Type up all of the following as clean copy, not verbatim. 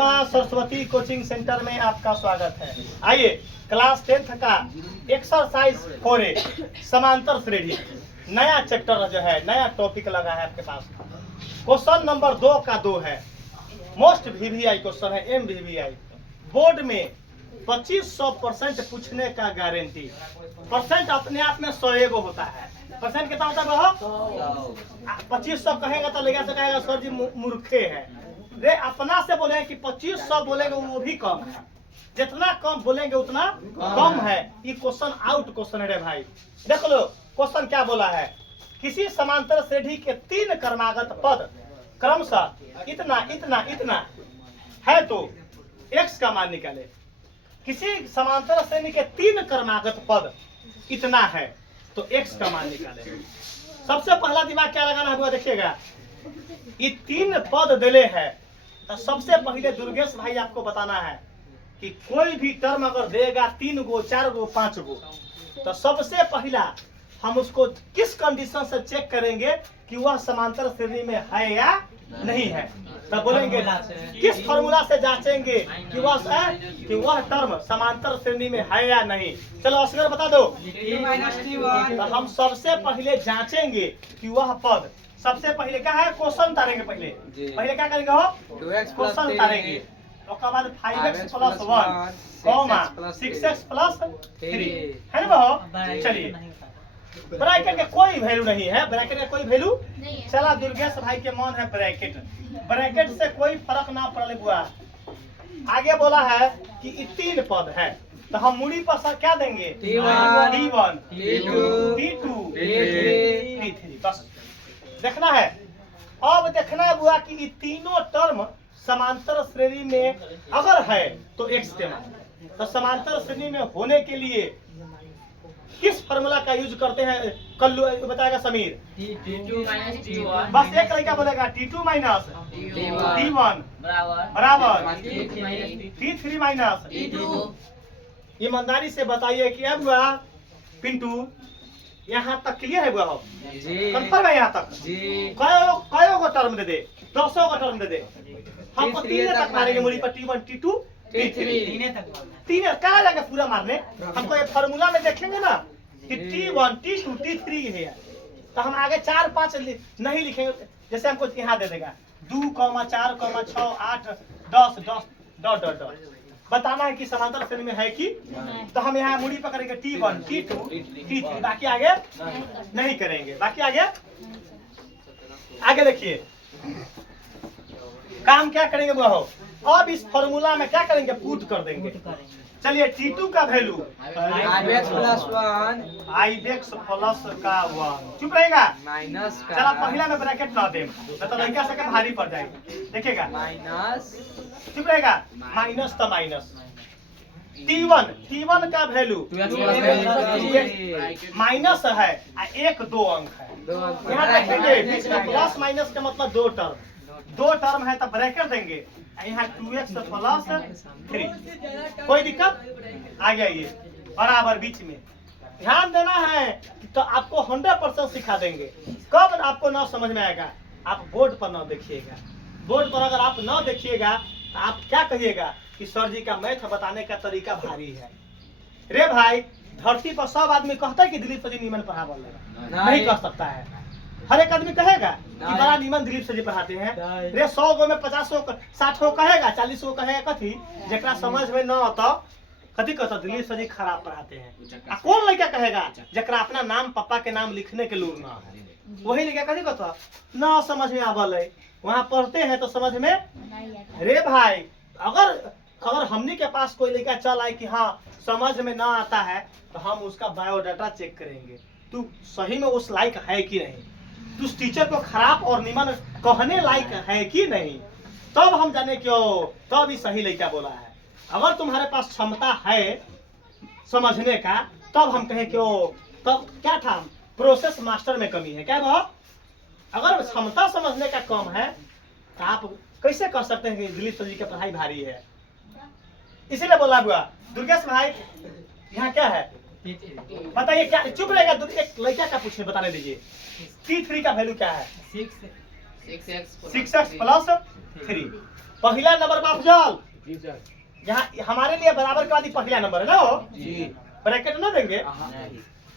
माँ Saraswati coaching centre में आपका स्वागत है। आइए क्लास 10th का एक्सरसाइज 4A समांतर श्रेणी नया चैप्टर जो है, नया टॉपिक लगा है आपके पास। क्वेश्चन नंबर 2 का 2 है, मोस्ट वीवीआई क्वेश्चन है, MVVI। बोर्ड में 2500% पूछने का गारंटी। परसेंट अपने आप में 100 होता है। परसेंट कितना होता है? 2500 कहेगा तो लेगा से कहेगा सर जी मूर्खे है। रे अपना से बोले कि 2500 बोलेंगे वो भी कम है, जितना कम बोलेंगे उतना कम है। ये क्वेश्चन आउट क्वेश्चन है रे भाई। देख लो क्वेश्चन क्या बोला है। किसी समांतर श्रेणी के 3 क्रमागत पद क्रमशः इतना इतना इतना है तो x का मान निकाले। किसी समांतर श्रेणी के 3 क्रमागत पद इतना है तो x का मान निकाले। सबसे पहला दिमाग क्या लगाना है देखिएगा। ये 3 पद दिले है तो सबसे पहले दुर्गेश भाई आपको बताना है कि कोई भी टर्म अगर देगा 3 गो 4 गो 5 गो तो सबसे पहला हम उसको किस कंडीशन से चेक करेंगे कि वह समांतर श्रेणी में है या नहीं है। तब बोलेंगे किस फॉर्मूला से जांचेंगे कि वह टर्म समांतर श्रेणी में है या नहीं। चलो असगर बता दो। तो हम सबसे पहले जांचेंगे कि वह पद, सबसे पहले क्या है क्वेश्चन तारेंगे। पहले क्या करेंगे हो क्वेश्चन तारेंगे। उसके बाद 5x + 1 6x + 3 है ना। चलिए ब्रैकेट के कोई वैल्यू नहीं है, ब्रैकेट का कोई वैल्यू चला। दुर्गेश भाई के मन है ब्रैकेट, ब्रैकेट से कोई फर्क ना पड़े हुआ। आगे बोला है कि 3 पद है तो हम मूड़ी पर क्या देंगे T1 T2 T3 बस देखना है। अब देखना है बुआ कि ये तीनों टर्म समांतर श्रेणी में अगर है तो x के मान। तो समांतर श्रेणी में होने के लिए किस फार्मूला का यूज करते हैं कल्लू बताएगा समीर। बस एक लड़का बोलेगा T2 - T1 बराबर T3 - T2। ईमानदारी से बताइए कि अब पिंटू यहाँ तक क्लियर है बुआ? कंफर्म है यहाँ तक? कयो को टर्म दे दे? 200 का टर्म दे दे। हमको 3 तक मारेंगे मूली पर T1 T2 T3 तीन कहा जाएगा पूरा मारने। हमको ये फार्मूला में देखेंगे ना कि T1 T2 T3 है तो हम आगे 4 5 नहीं लिखेंगे। जैसे हमको यहाँ दे देगा 2, 4, 6, 8, 10 डॉट डॉट डॉट बताना है कि समांतर श्रेणी में है कि। तो हम यहाँ मूड़ी पकड़ेंगे T1 T2 T3, बाकी आगे नहीं करेंगे। बाकी आगे देखिए काम क्या करेंगे बुआ हो। अब इस फॉर्मूला में क्या करेंगे पुट कर देंगे। चलिए T2 का वैल्यू Ibex प्लस का 1 चुप रहेगा। चला पहला में ब्रैकेट ना दे तो लड़का से भारी पड़ जाएगी। देखिएगा चुप रहेगा। माइनस तो माइनस T1 का वैल्यू माइनस है 1 2 अंक है। यहाँ देखेंगे बीच में प्लस माइनस का मतलब 2 टर्म है तो ब्रैकेट देंगे। यहाँ 2x + 3 कोई दिक्कत आ गया। ये बराबर बीच में ध्यान देना है तो आपको 100% सिखा देंगे। कब आपको ना समझ में आएगा आप बोर्ड पर ना देखिएगा। बोर्ड पर अगर आप ना देखिएगा तो आप क्या कहिएगा कि सर जी का मैथ बताने का तरीका भारी है। रे भाई धरती पर सब आदमी कहता है कि दिलीप सर जी नीमन पढ़ा नहीं कह सकता है। हर एक आदमी कहेगा कि बड़ा नीमन दिलीप सर जी पढ़ाते हैं। रे 100 गो में 50 गो 60 गो कहेगा 40 गो कहेगा कथी जरा समझ में न आता कथी कहता दिलीप सर जी खराब पढ़ाते हैं। कौन लड़का कहेगा जरा अपना नाम पापा के नाम लिखने के लोग ना है वही लड़का कथी कहता न समझ में आवल है। वहाँ पढ़ते हैं तो समझ में। रे भाई अगर हमने के पास कोई लड़का चल आए कि हाँ समझ में ना आता है तो हम उसका बायोडाटा चेक करेंगे। तू सही में उस लायक है कि नहीं, तू उस टीचर को खराब और निमन कहने लायक है कि नहीं, तब हम जाने क्यों तब ही सही लड़का बोला है। अगर तुम्हारे पास क्षमता है समझने का तब हम कहें क्यों। तब क्या था प्रोसेस मास्टर में कमी है क्या बात। अगर क्षमता समझने का कम है तो आप कैसे कह सकते हैं कि दिलीप सर जी की पढ़ाई भारी है। इसीलिए बोला हुआ दुर्गेश भाई यहाँ क्या है बताइए। क्या चुप रहेगा? एक लड़का का पूछे बताने दीजिए। T3 का वैल्यू क्या है? 6x + 3 पहला नंबर बाफजल जी सर। यहाँ हमारे लिए बराबर के बाद ही पहला नंबर है ना हो जी। ब्रैकेट ना देंगे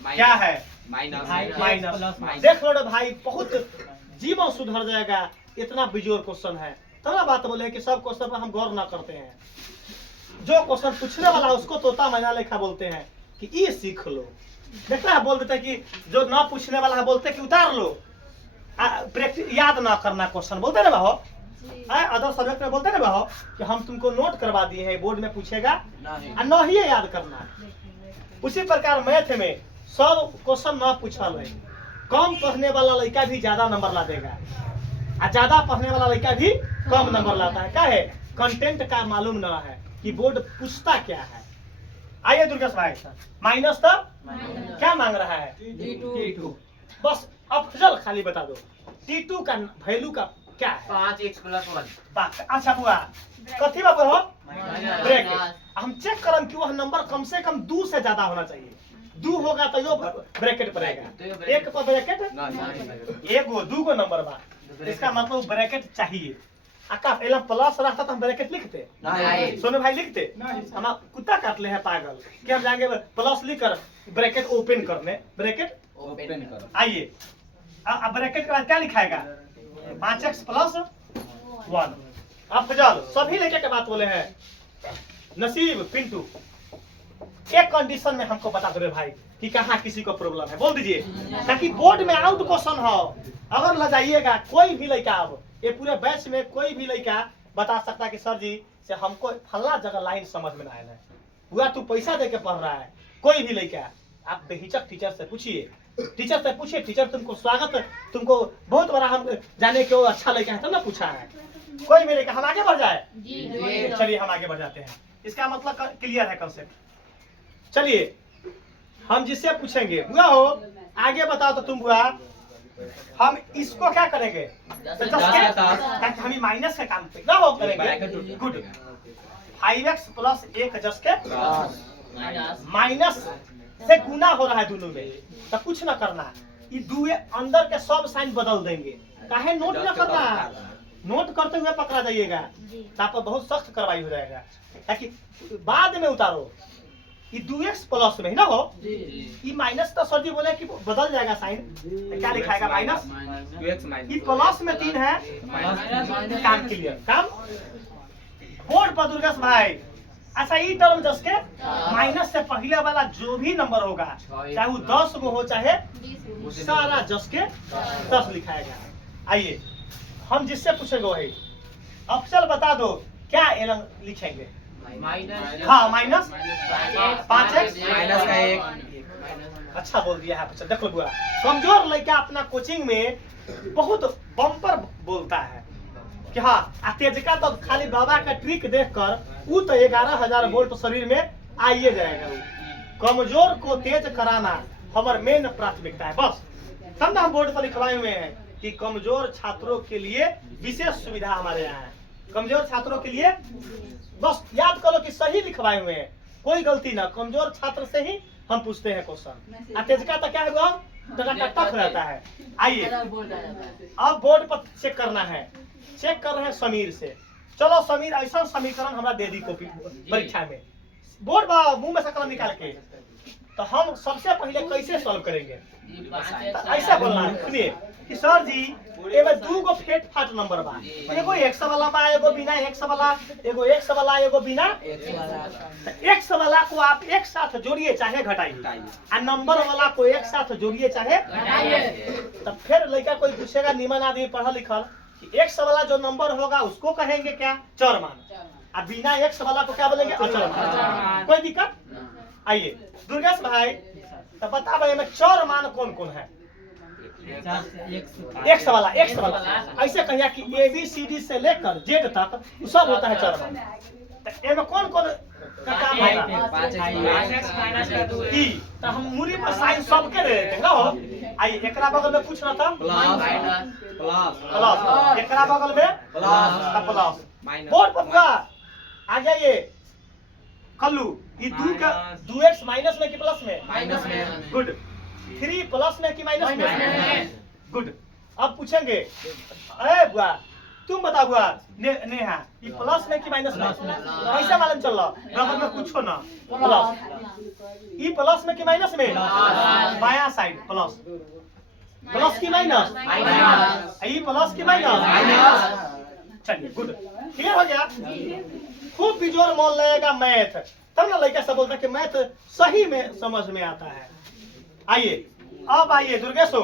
क्या है माइनस। देख लो रे भाई बहुत जीवन सुधर जाएगा। इतना बिजोर क्वेश्चन है तो ना बात बोले कि सब क्वेश्चन पर हम गौर ना करते हैं। जो क्वेश्चन पूछने वाला है उसको तोता मैना लेखा बोलते हैं कि ये सीख लो। देखना है बोल देते हैं कि जो ना पूछने वाला है बोलते हैं कि उतार लो। याद ना करना क्वेश्चन बोलते ना बाहो अदर सब्जेक्ट में बोलते ना बाहो कि हम तुमको नोट करवा दिए हैं बोर्ड में पूछेगा और न ही याद करना। उसी प्रकार मैथ में सब क्वेश्चन ना पूछा ले कम पढ़ने वाला लड़का भी ज्यादा नंबर ला देगा और ज्यादा पढ़ने वाला लड़का भी कम नंबर लाता है। क्या है कंटेंट का मालूम ना है कि बोर्ड पूछता क्या है। आइए दुर्गेश भाई माइनस तो क्या मांग रहा है T2। बस अफजल खाली बता दो T2 का वैल्यू का क्या है 5x+1। अच्छा बुआ कथी बात हो माइनस। ब्रैकेट हम चेक करम कि वह नंबर कम से कम 2 से ज्यादा होना चाहिए। 2 होगा तो यो ब्रैकेट पड़ेगा एक पर ब्रैकेट एगो दूगो नंबर बा इसका मतलब ब्रैकेट चाहिए। आकाश एला प्लस रहता तो हम ब्रैकेट लिखते नहीं। सोनू भाई लिखते हम कुत्ता काट ले हैं पागल कि हम जाएंगे प्लस लिख कर ब्रैकेट ओपन करने ब्रैकेट ओपन करो। आइए अब ब्रैकेट के बाद क्या लिखाएगा 5x+1। अब फजल सभी लेके के बात बोले हैं नसीब पिंटू एक कंडीशन में हमको बता दो रे भाई कि कहाँ किसी को प्रॉब्लम है बोल दीजिए ताकि बोर्ड में आउट क्वेश्चन हो अगर ल जाइएगा कोई भी लड़का अब ये पूरे बैच में कोई भी लड़का बता सकता है कि सर जी से हमको फला जगह लाइन समझ में ना आया है हुआ तू पैसा दे के पढ़ रहा है। कोई भी लड़का आप बेहिचक टीचर से पूछिए टीचर तुमको स्वागत तुमको बहुत बड़ा हम जाने क्यों अच्छा लड़का है तब ना पूछा है कोई भी लड़का हम आगे बढ़ जाए चलिए हम आगे बढ़ जाते हैं। इसका मतलब क्लियर है कंसेप्ट। चलिए हम जिससे पूछेंगे बुआ हो आगे बताओ तो तुम बुआ हम इसको क्या करेंगे ताकि हम माइनस का काम ना हो करेंगे। गुड 5x+1 जस के माइनस से गुना हो रहा है दोनों में तो कुछ ना करना ये दुए अंदर के सब साइन बदल देंगे काहे नोट ना करना नोट करते हुए पकड़ा जाइएगा तो आप बहुत सख्त कार्रवाई हो जाएगा ताकि बाद में उतारो। ये 2x+ में ही ना हो ये माइनस तो सर जी बोले कि बदल जाएगा साइन क्या लिखाएगा माइनस ये प्लस में 3 है काम क्लियर काम बोर्ड पर दुर्गेश भाई। अच्छा ये टर्म जस के माइनस से पहले वाला जो भी नंबर होगा चाहे वो 10 गो हो चाहे सारा जस के 10 लिखाएगा। आइए हम जिससे पूछेंगे वही अफजल बता दो क्या एलंग लिखेंगे हाँ माइनस 5x। अच्छा बोल दिया है अफजल देखो बुआ कमजोर लड़का अपना कोचिंग में बहुत बम्पर बोलता है कि हाँ तेजका तो खाली बाबा का ट्रिक देखकर वो तो 11,000 वोल्ट शरीर में आइए जाएगा। कमजोर को तेज कराना हमारे मेन प्राथमिकता है बस तब ना हम बोर्ड पर लिखवाए हुए हैं कि कमजोर छात्रों के लिए विशेष सुविधा हमारे यहाँ है। कमजोर छात्रों के लिए बस याद करो कि सही लिखवाए हुए हैं कोई गलती ना कमजोर छात्र से ही हम पूछते हैं क्वेश्चन। तेजका तो क्या है टफ रहता है। आइए अब बोर्ड पर चेक करना है चेक कर रहे हैं समीर से। चलो समीर ऐसा समीकरण हमरा दे दी कॉपी परीक्षा में बोर्ड मुंह में से कलम निकाल के तो हम सबसे पहले कैसे सॉल्व करेंगे ऐसा बोलना है सुनिए कि सर जी एमे 2 गो फेट फाट नंबर बा एगो x वाला बा एगो बिना x वाला एगो x वाला एगो बिना x वाला को आप एक साथ जोड़िए चाहे घटाइए और नंबर वाला को एक साथ जोड़िए चाहे घटाइए। तब फिर लड़का कोई पूछेगा निमन आदमी पढ़ा लिखल कि x वाला जो नंबर होगा उसको कहेंगे क्या चर मान और बिना x वाला को क्या बोलेंगे अचर मान। कोई दिक्कत। आइए दुर्गेश भाई तो बता भाई में चर मान कौन कौन है x वाला ऐसे कहिए कि ABCD से लेकर Z तक सब होता है चर मान। तो एमे कौन कौन का काम होगा ई तो हम मूरी पर साइन सबके दे देते हैं ना हो। आइए एकरा बगल में कुछ ना था प्लस एकरा बगल में प्लस बोर्ड पर पूरा आ जाइए कल्लू ये 2x माइनस में कि प्लस में गुड 3 प्लस में कि माइनस में गुड। अब पूछेंगे अरे बुआ तुम बताओ बुआ नेहा ये प्लस में कि माइनस में कैसे मालूम चल रहा रबर में कुछ हो ना प्लस ये प्लस में कि माइनस में बायां साइड प्लस प्लस की माइनस ये प्लस की माइनस चलिए गुड क्लियर हो गया खूब बिजोर मोल लगेगा मैथ तब ना लड़का सब बोलता कि मैथ सही में समझ में आता है आइए अब आइए दुर्गेशो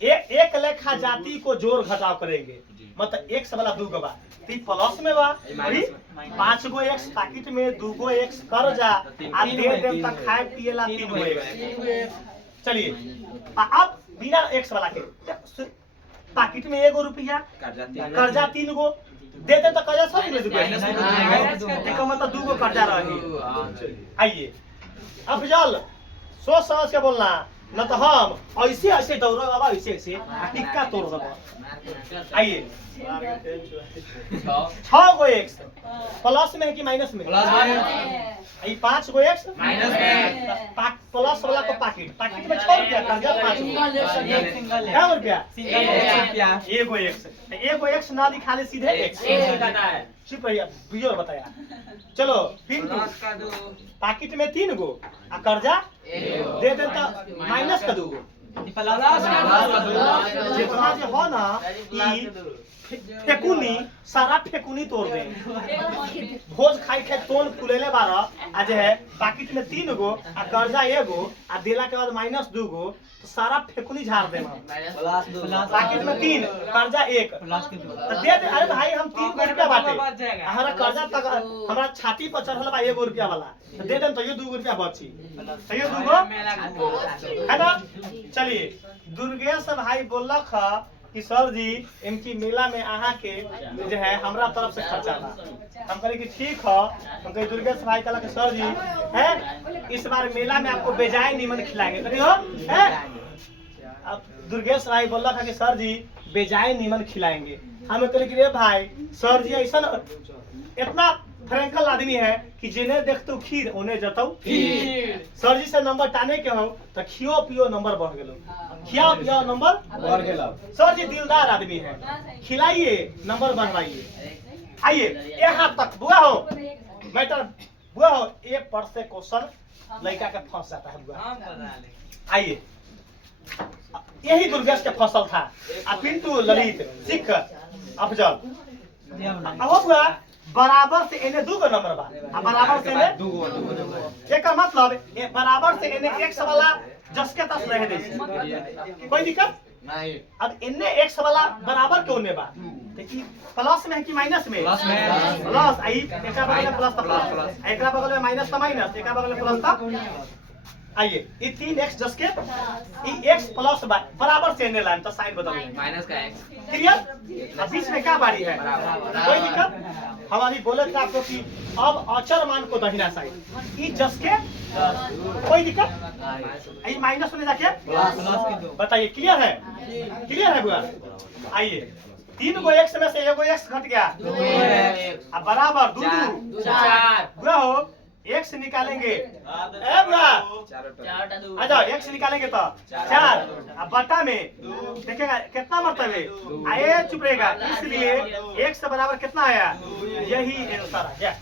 एक लेखा जाति को जोड़ घटाव करेंगे मतलब एक से वाला 2 गो बा प्लस में बा 5 गो एक्स पैकेट में 2 गो एक्स कर जा आ दे देम तक खाए पिएला 3 गो एक्स चलिए अब बिना एक्स वाला के पैकेट में 1 रुपया कर्जा 3 गो दे दे तो कर्जा सब ले दूंगा एक मतलब 2 गो कर्जा रही आइए अफजल सोच समझ के बोलना न तो हम ऐसे ऐसे दौड़ो बाबा ऐसे ऐसे टिक्का तोड़ देबो आइए 6 गो एक्स प्लस में है कि माइनस में ये 5 गो एक्स माइनस में प्लस वाला को पैकेट में 6 रुपया कर्जा 5 क्या रुपया 1 गो एक्स ना दिखा ले सीधे एक्स चुप रहिए बिजोर बताया चलो पिंटू पैकेट में 3 गो आ कर्जा दे दे तो माइनस का 2 गो जितना जो हो ना फेकुनी सारा फेकुनी तोड़ दे भोज खाई खाई तोन फुलेले 12 आज है पैकेट में 3 गो आ कर्जा 1 गो आ देला के बाद माइनस 2 गो तो सारा फेकुनी झाड़ दे पैकेट में 3 कर्जा 1 तो दे दे अरे भाई हम 3 गो रुपया बाटे हमारा कर्जा तक हमारा छाती पर चढ़ल बा 1 रुपया वाला तो दे देम तो ये 2 रुपया बची तो ये 2 गो है ना चलिए दुर्गेश भाई बोलक कि सर जी इनकी मेला में आहा के जो है हमरा तरफ से खर्चा बा हम कहे कि ठीक है हम कहे दुर्गेश भाई कहला कि सर जी है इस बार मेला में आपको बेजाय नीमन खिलाएंगे कभी हो है अब दुर्गेश भाई बोला था कि सर जी बेजाय नीमन खिलाएंगे हम कहे कि रे भाई सर जी ऐसा इतना फ्रैंकल आदमी है कि जिन्हें देखते खीर उन्हें जतौ सर जी से नंबर टाने के हो तो खियो पियो नंबर बढ़ गेलो खिया पियो नंबर बढ़ गेलो सर जी दिलदार आदमी है खिलाइए नंबर बढ़वाइए आइए यहाँ तक बुआ हो मैटर बुआ हो 1 से क्वेश्चन लड़का के फंस जाता है बुआ आइए यही दुर्गेश के फसल था पिंटू ललित सिख अफजल अब बुआ बराबर से इन्हें 2 गो नंबर बा बराबर से इन्हें 2 गो एक मतलब बराबर से इन्हें एक्स वाला जस के तस रह दे कोई दिक्कत नहीं अब इन्हें एक्स वाला बराबर क्यों ने बा तो ई प्लस में है कि माइनस में प्लस आई एक बगल में प्लस प्लस एक बगल में माइनस तो माइनस एक बगल में प्लस था आइए ये 3x जस के ये x प्लस बराबर से इन्हें लाइन तो साइन बदल माइनस का x क्लियर अब बीच में क्या बारी है कोई दिक्कत हम अभी बोले थे आपको कि अब अचर मान को दहिना साइड ई जस के कोई दिक्कत ये माइनस में जाके बताइए क्लियर है बुआ आइए 3 गो x में से 1 गो x घट गया अब बराबर 2 4 बुआ हो x निकालेंगे ए बुआ आ जाओ x निकालेंगे तो 4 अब बटा में देखिएगा कितना मतलब है आए चुप रहेगा इसलिए x से बराबर कितना आया यही आंसर आ गया